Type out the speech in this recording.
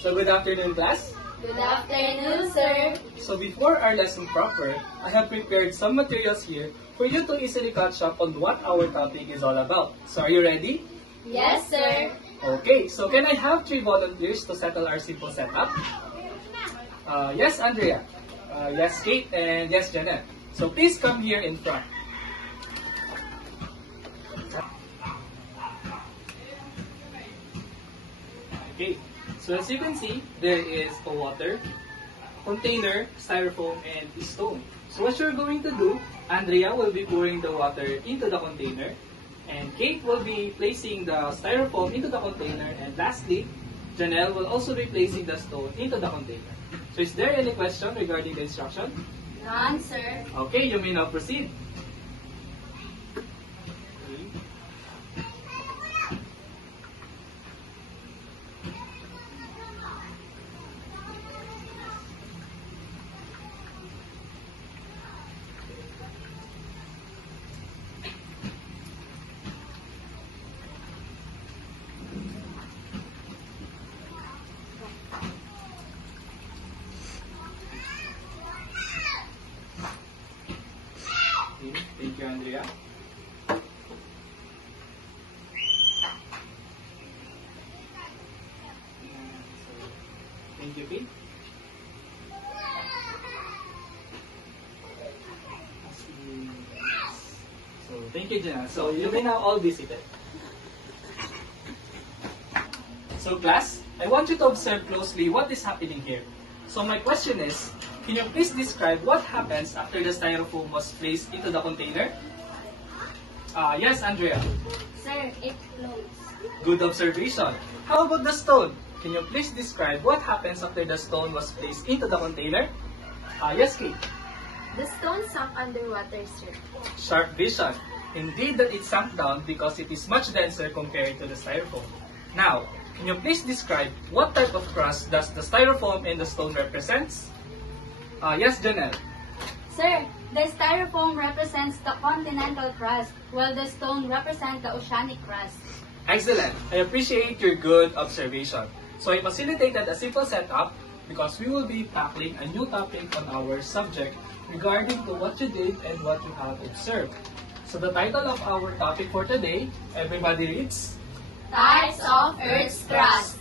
So good afternoon, class. Good afternoon, sir. So before our lesson proper, I have prepared some materials here for you to easily catch up on what our topic is all about. So are you ready? Yes, sir. Okay, so can I have 3 volunteers to settle our simple setup? Yes, Andrea. Yes, Kate. And yes, Janet. So please come here in front. Okay, so as you can see, there is a water, container, styrofoam, and stone. So what you're going to do, Andrea will be pouring the water into the container, and Kate will be placing the styrofoam into the container, and lastly, Janelle will also be placing the stone into the container. So is there any question regarding the instruction? None, sir. Okay, you may now proceed. Thank you, Andrea. Thank you, Pete. So, thank you, Jenna. So, you may now all be seated. So, class, I want you to observe closely what is happening here. So, my question is, can you please describe what happens after the styrofoam was placed into the container? Yes, Andrea. Sir, it floats. Good observation. How about the stone? Can you please describe what happens after the stone was placed into the container? Yes, Kate. The stone sunk underwater, sir. Sharp vision. Indeed that it sank down because it is much denser compared to the styrofoam. Now, can you please describe what type of crust does the styrofoam and the stone represents? Yes, Janelle. Sir, the styrofoam represents the continental crust, while the stone represents the oceanic crust. Excellent. I appreciate your good observation. So I facilitated a simple setup because we will be tackling a new topic on our subject regarding to what you did and what you have observed. So the title of our topic for today, everybody reads? Types of Earth's crust.